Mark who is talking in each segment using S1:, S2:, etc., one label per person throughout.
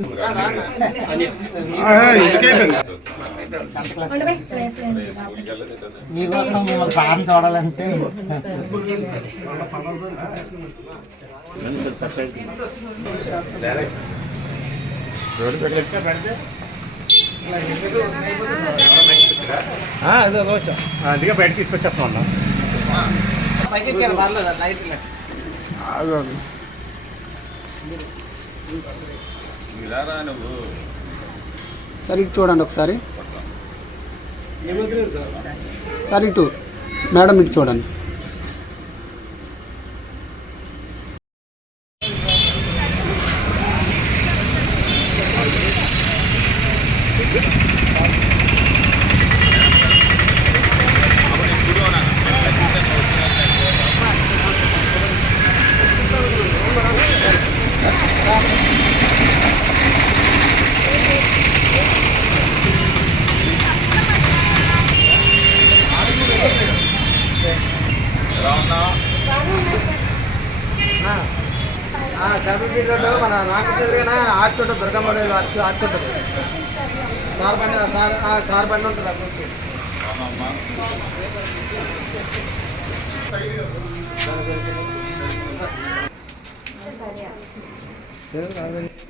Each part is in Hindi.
S1: चाड़े
S2: अंदा बैठक बार लाइट अद
S3: సార్ ఇటు చూడండి ఒకసారి సార్ ఇటు మేడం ఇటు చూడండి
S2: ಸರ್ ಸರ್ ಮನ ಸರ್ ದುರ್ಗಮ್ಮ ಸರ್ ಆರ್ಚ್ ಆಚುಟು ಚಾರ್ ಬಾರ ಬಂದ್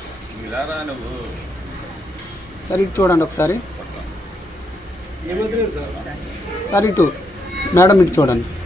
S3: సార్ ఇటు చూడండి ఒకసారి సార్ ఇటు మేడం ఇటు చూడండి